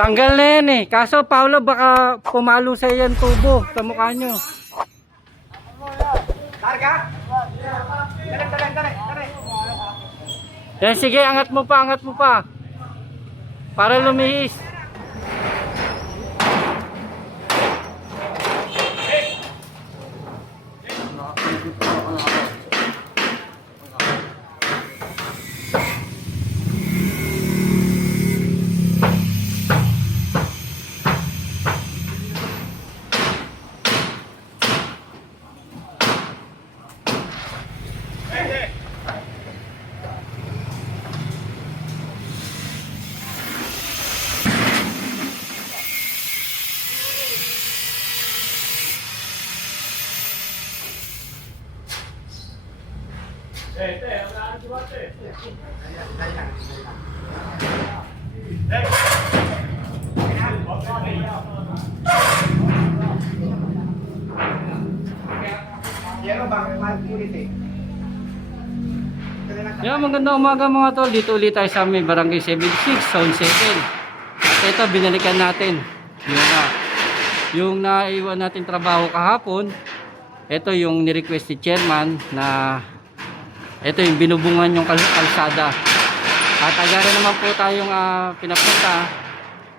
Tanggal na yan eh. Kaso Paolo baka pumalo sa yan tubo sa mukha nyo. Targa? Dali. Yan sige, angat mo pa. Para lumihis. Yeah, magandang umaga mga tol. Dito ulit tayo sa may Barangay 76, Zone 7. At ito, binalikan natin yung naiwan natin trabaho kahapon. Ito yung ni-request ni chairman na ito yung binubungan yung kalsada. At agaran naman po tayong pinapunta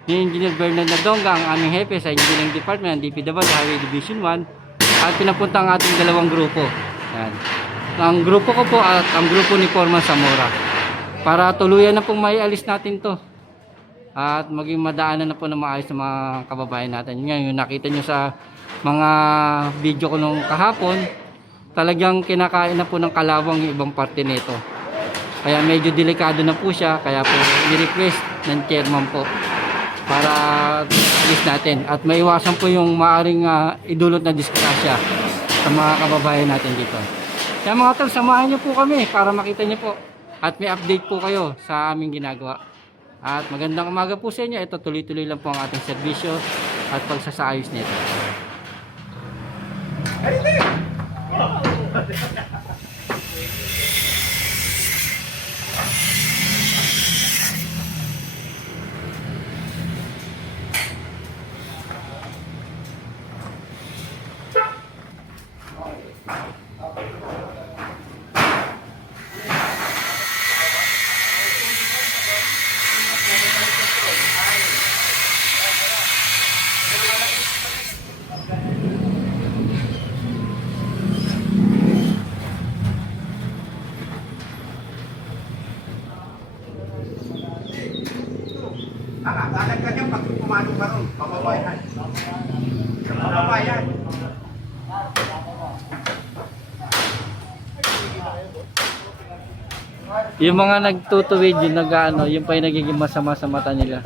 ni Engineer Bernard Nadonga, ang aming hepe sa Engineering Department ng DPW Highway Division 1. At pinapunta ang ating dalawang grupo. Yan. Ang grupo ko po at ang grupo ni Foreman Zamora. Para tuluyan na pong maialis natin to. At maging madaanan na po na maayos sa mga kababayan natin. Ngayon nakita nyo sa mga video ko nung kahapon, talagang kinakain na po ng kalawang yung ibang parte nito. Kaya medyo delikado na po siya. Kaya po i-request ng chairman po para alis natin. At maiwasan po yung maaring idulot na disgrasya sa mga kababayan natin dito. Kaya mga tol, samahan nyo po kami para makita nyo po. At may update po kayo sa aming ginagawa. At magandang umaga po sa inyo. Ito tuloy-tuloy lang po ang ating serbisyo at pagsasayos nito. Agad ka dyan pag pumasok ka ron. Papabayan. Yung mga nagtutuwid, yung nag-ano, yung pa yung nagiging masama sa mata nila.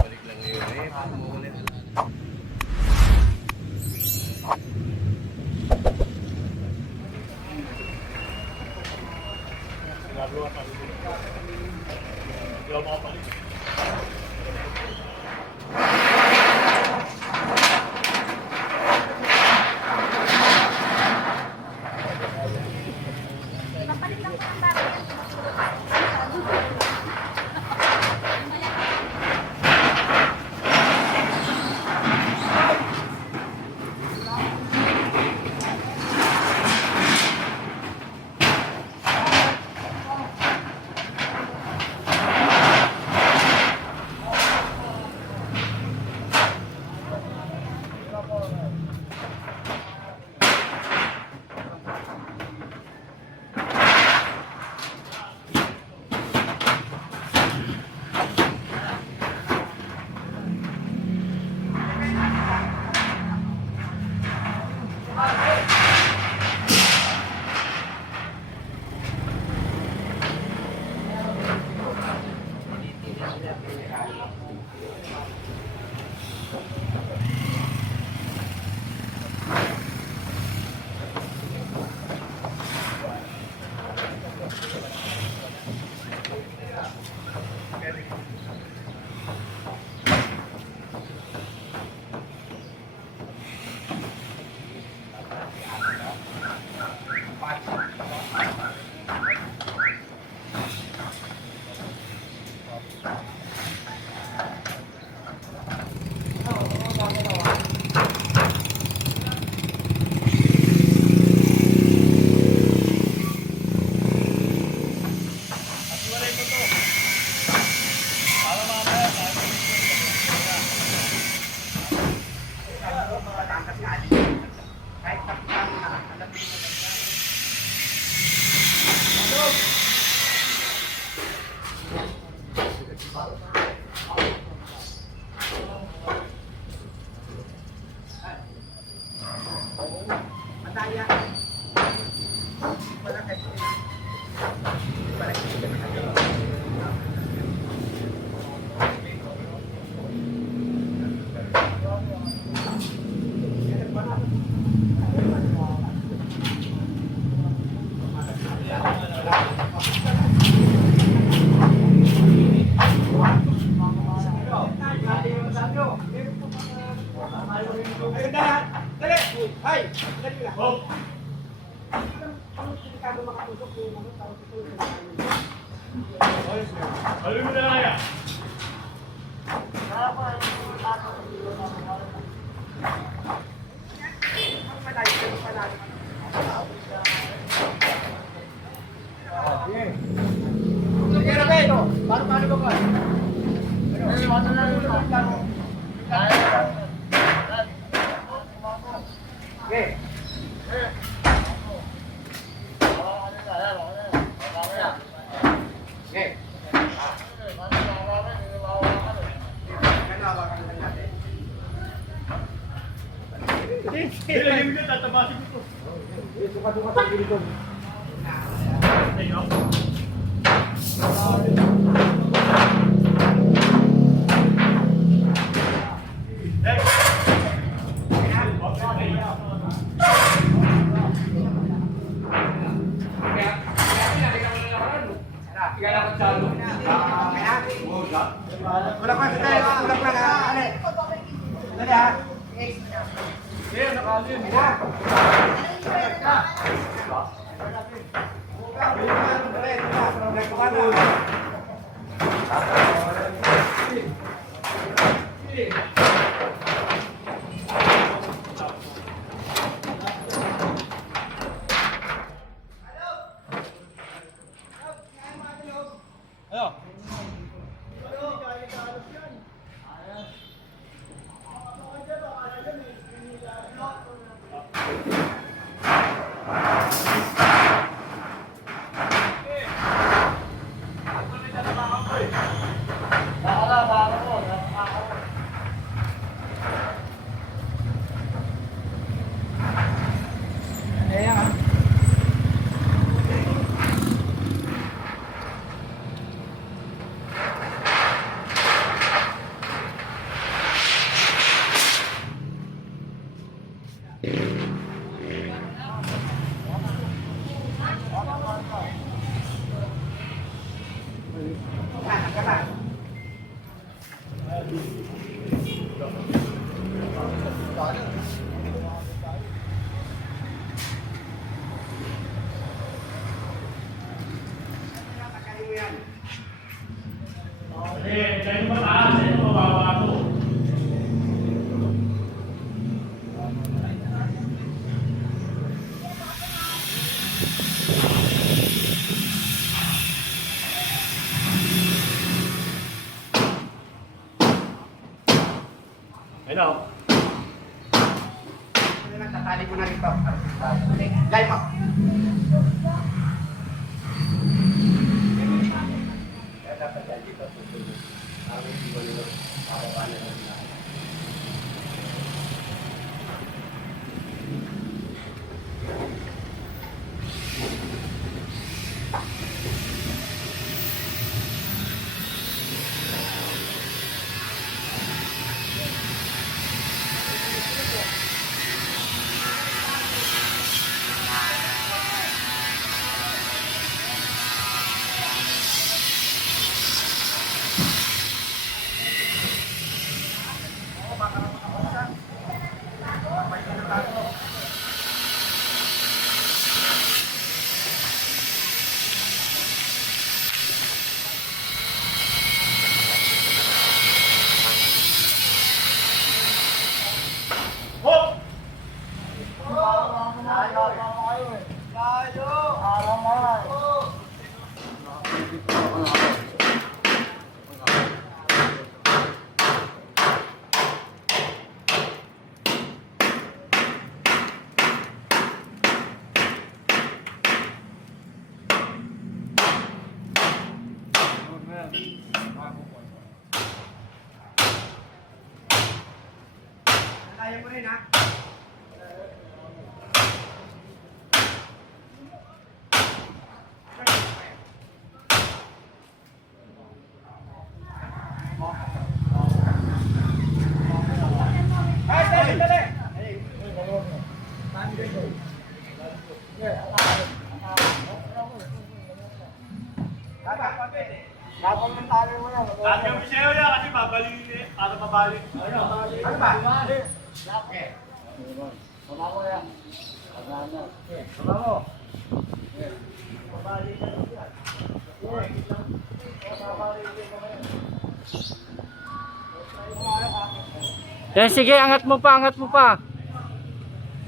nyo. Ayun na. Dali. Hay. Dali lang. Oh. Ano delikado makatusok yung ano, tawag ito yung Alam mo na kaya? Sige na ba ito? Paano ba ba? Okay. Okay. Ilagay mo dyan, tatabasin ko. Suka-suka sa gilid. Ayun. Wala pa sa tayo. Wala pa na. Ale. Dali ha. Kaya nakalin. Kaya yung mataas, ito mababa ito. Ayun. Tatali ko na rito. Gay mo. Dapat dito tutuloy. Hindi ko nilo. Ako paano na. Kaya mo rin ha? Ay, dali, dali! Lahat yung bisyo niya kasi babalik, para babalik. Ano ba? Yan, sige, angat mo pa, angat mo pa.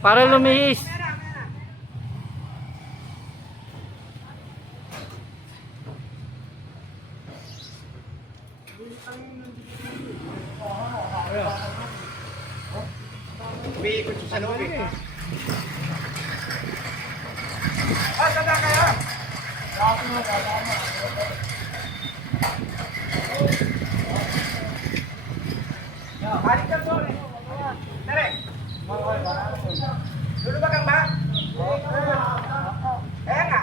Para lumihis. Umiikot siya sa loob eh. Ah, tanda kayo! Balik ka po eh. Dali. Lulubag ang ba? Kaya nga.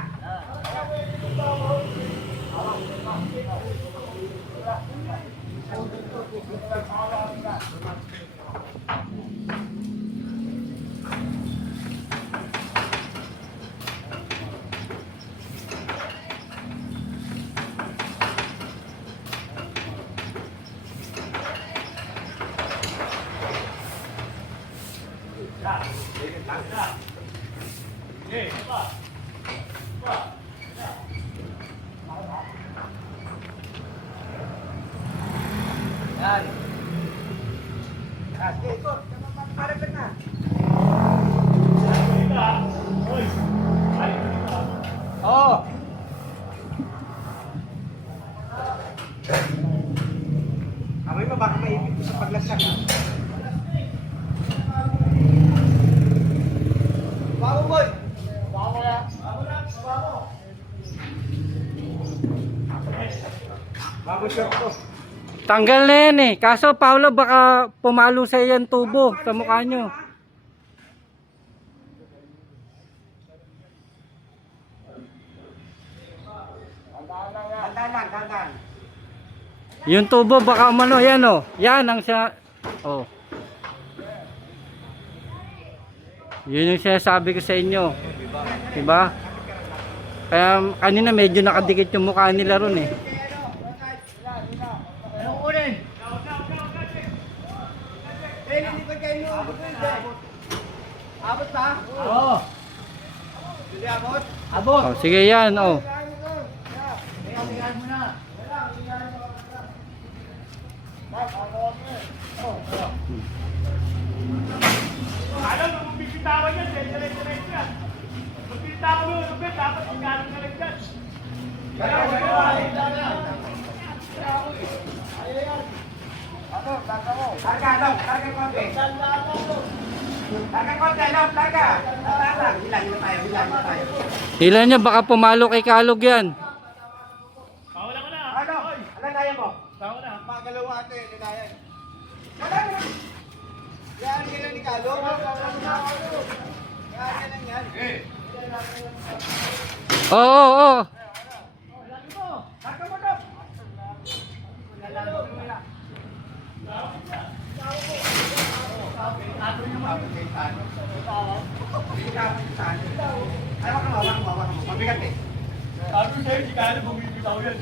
Yan. Ah, sige, ikot. Parapin na. Oo. Amoy mo, baka maipit ko sa paglagsak. Bago, boy! Bago na. Bago shot ko. Tanggal na yan eh. Kaso, Paolo, baka pumalo sa yan tubo sa mukha nyo. Dandan. Yung tubo, baka umano, yan oh. Yan ang siya. Oh. Yun yung sinasabi ko sa inyo. Diba? Kaya kanina medyo nakadikit yung mukha nila ron eh. Anong kunin? Eh, lilipad kayo nyo. Abot ba? Oo. Hindi abot? Abot. Oh, sige yan oh. Tingnan mo na. Alam mo, kung bibitawan yan, diretso yan. Kung bibitawan mo, dapat tingnan ka lang dyan. Larga, Long. Larga konti. Larga konti, Long. Larga. Hilan tayo. Hila nyo, baka pumalo kay Kalog yan. Pawala ka na. Ano? Ano kaya mo? Pawala na. Magalaw ate, ninayan. Wala na. Yan kailan ni Kalo. Yan lang yan. Oo, oo. Larga mo, Long. Mabigat eh. Sabi sa'yo, si Kalo, bumibitaw yan.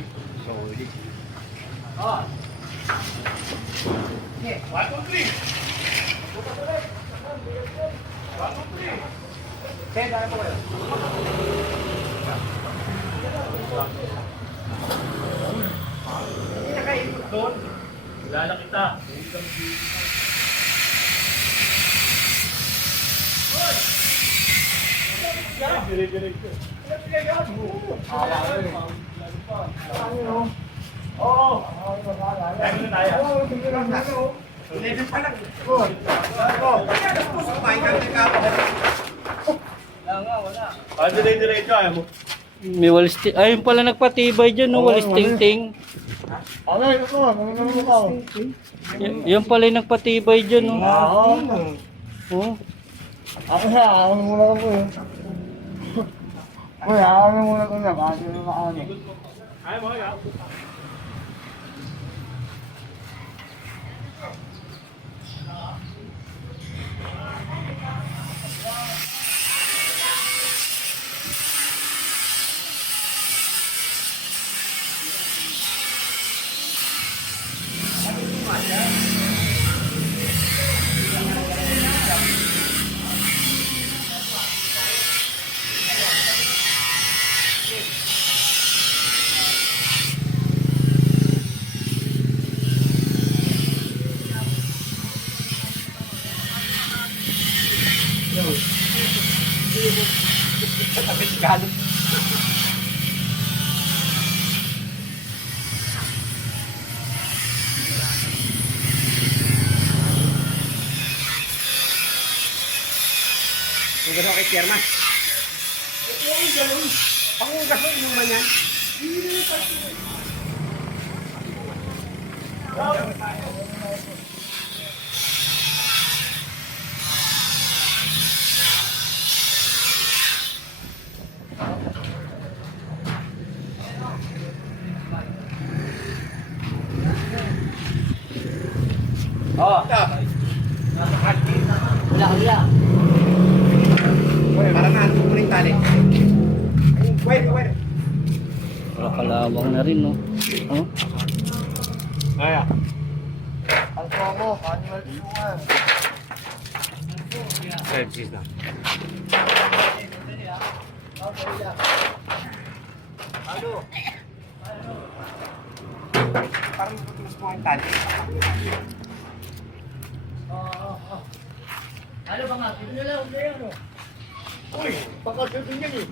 Oh. Sige. 1, 2, 3. 1, 2, 3. Sige, dahil po kayo. Hindi na kayo doon. Kilala kita. Dire-diretso. Oo. Tayo na tayo. Level pa lang. Kaya nagpusok ba? Ikaw na ikaw. Dire-diretso, ayaw mo. May walis ayun pala nagpatibay dyan no, walis ting-ting. Yung pala yung nagpatibay dyan no. Oh. Ako siya, ako muna ko eh. Kuya, ako muna ko na, kasi makaano. Ayaw mo, ayaw. Kapit galit. Yung gano'n kay Chairman. Oo, gano'n. Pangugas mo, inuman yan. Oo. Wala. Uy, parang natin mo yung tali. Wait. Para kalawang na rin, no? Oh. Kaya. Ang promo, annual inuman. 5-6 na. Parang tutulos mo yung tali. Ano ba nga? Sino nila? Ano yan? Uy, pagkasabi yan eh.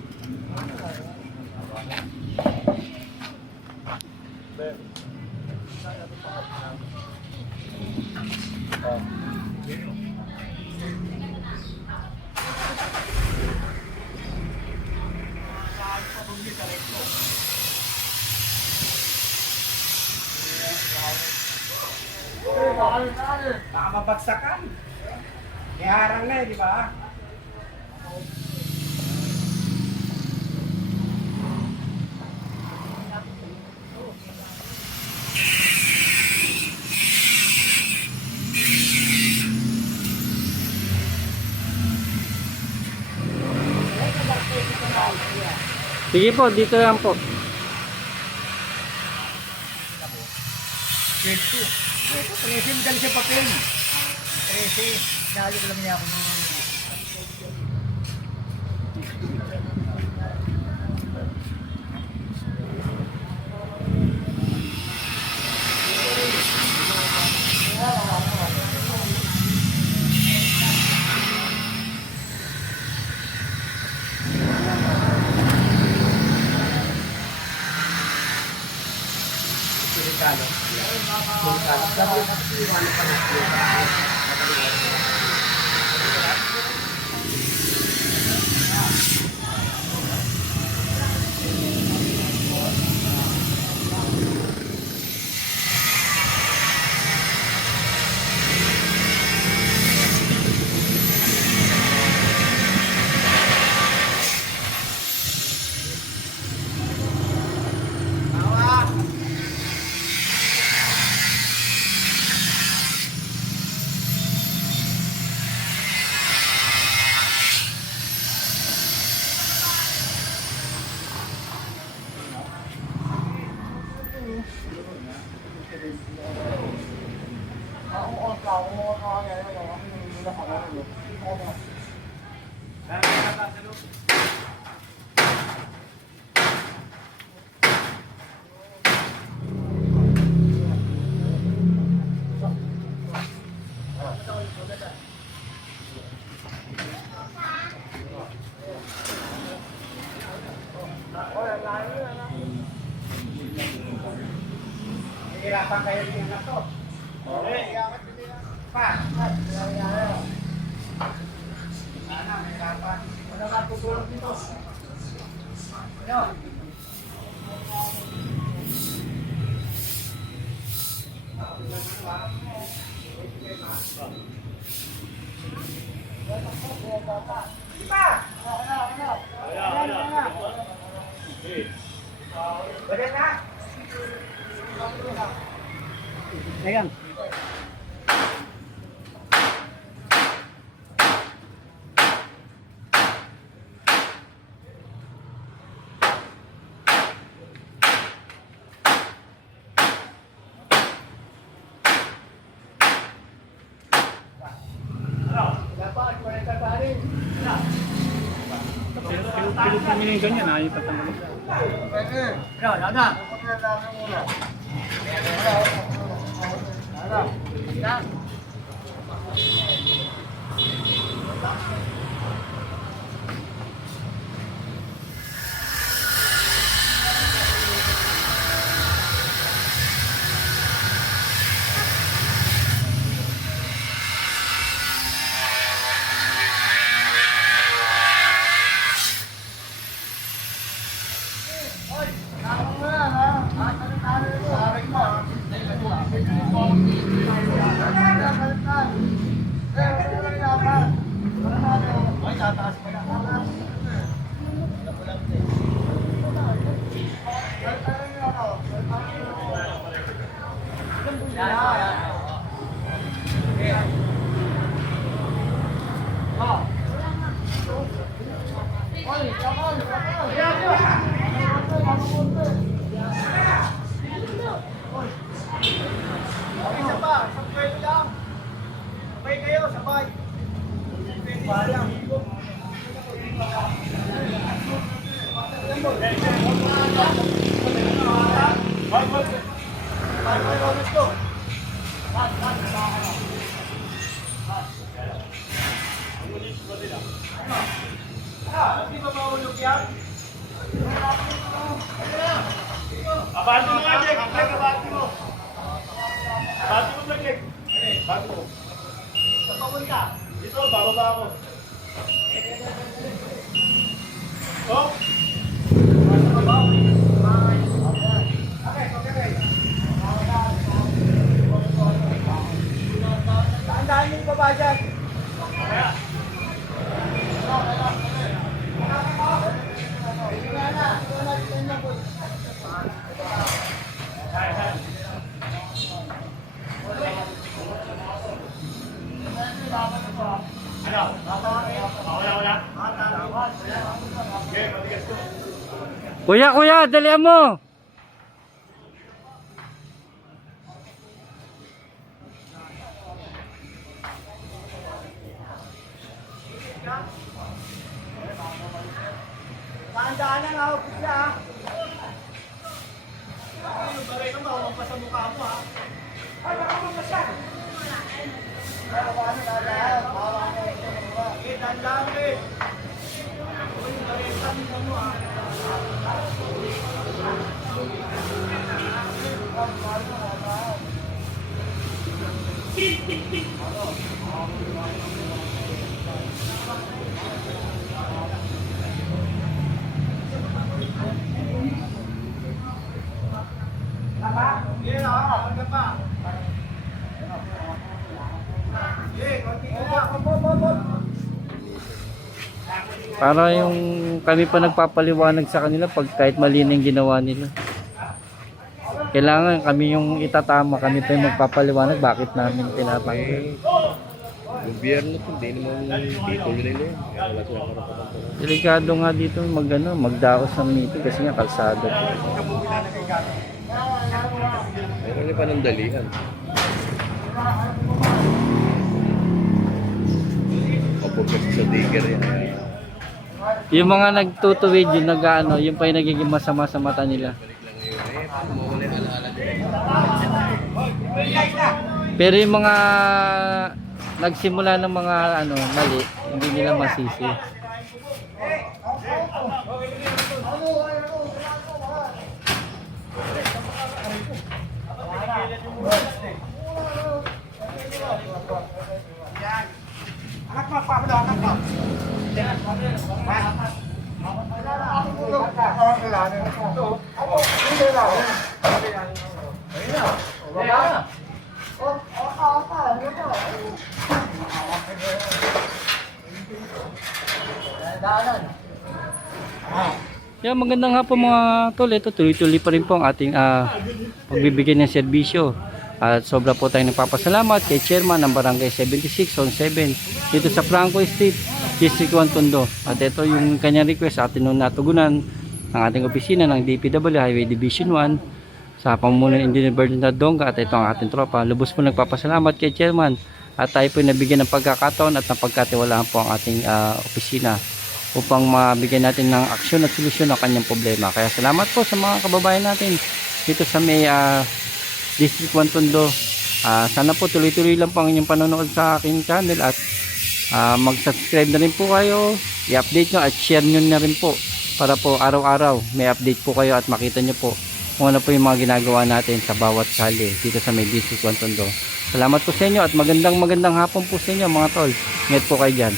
Baka mabagsakan. Iharang na di ba? Sige po, dito lang po. Presim dali sa papel. Kasi, nalo ko lang niya ako ng Delikado. Sabi ko kasi ano pa na. Hirapan kayo din na to. Okay, iangat din na. Pa. Ana, hirapan. Wala na tutulong dito. Ano? Balik na. Ayan. Pilit mo yung ganyan, ayaw patanggalin. tataas pa na. Isa pa, sabay lang. Sabay kayo, sabay. Parang. Hindi ba maulog yan? Abati mo nga, Jack. Jack, abati mo. Abati mo, Jack. Abati mo. Sa papunta. Dito, bababa ako. Oh? Dahan-dahan yung baba dyan. Ano? Wala. Okay, matigas ko. Kuya, dalihan mo. Dahan-dahan ang hawak siya, ha? Yung bagay ka, mawawang pa sa mukha mo, ha? Ay, baka mamasyan. Eh, dahan-dahan eh. Yan, hanggang pa. Para yung kami pa nagpapaliwanag sa kanila pag kahit mali na yung ginawa nila. Kailangan kami yung itatama, kami pa yung magpapaliwanag bakit namin tinatanggal. Gobyerno to, hindi naman titulo nila yun. Wala silang karapatan. Delikado nga dito magdaos ng meeting kasi nga kalsada. Meron yung panandalihan. Kapag kasi sa digger yan. Yung mga nagtutuwid, yung nag-ano, yung pa yung nagiging masama sa mata nila. Mawala yung alaala nila. Pero yung mga nagsimula ng mga mali, hindi nila masisi. Anak mo, papalo, anak mo. Yeah, magandang hapon mga tol. Ito tuloy-tuloy pa rin po ang ating pagbibigay ng serbisyo. At sobra po tayong nagpapasalamat kay Chairman ng Barangay 76 Zone 7 dito sa Franco Street, District 1 Tondo. At ito yung kanyang request sa atin nung natugunan ng ating opisina ng DPW Highway Division 1 sa pamumuno ng Engineer Bernard Donga. At ito ang ating tropa. Lubos po nagpapasalamat kay Chairman at tayo po nabigyan ng pagkakataon at napagkatiwalaan po ang ating opisina upang mabigyan natin ng aksyon at solusyon ng kanyang problema. Kaya salamat po sa mga kababayan natin dito sa may District 1 Tondo. Sana po tuloy-tuloy lang po ang inyong panonood sa aking channel at mag-subscribe na rin po kayo, i-update nyo at share nyo na rin po para po araw-araw may update po kayo at makita nyo po kung ano po yung mga ginagawa natin sa bawat sali dito sa may District 1 Tondo. Salamat po sa inyo at magandang hapon po sa inyo mga tol. Ingat po kayo dyan.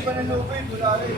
Hindi pa ng lupa yun, wala rin.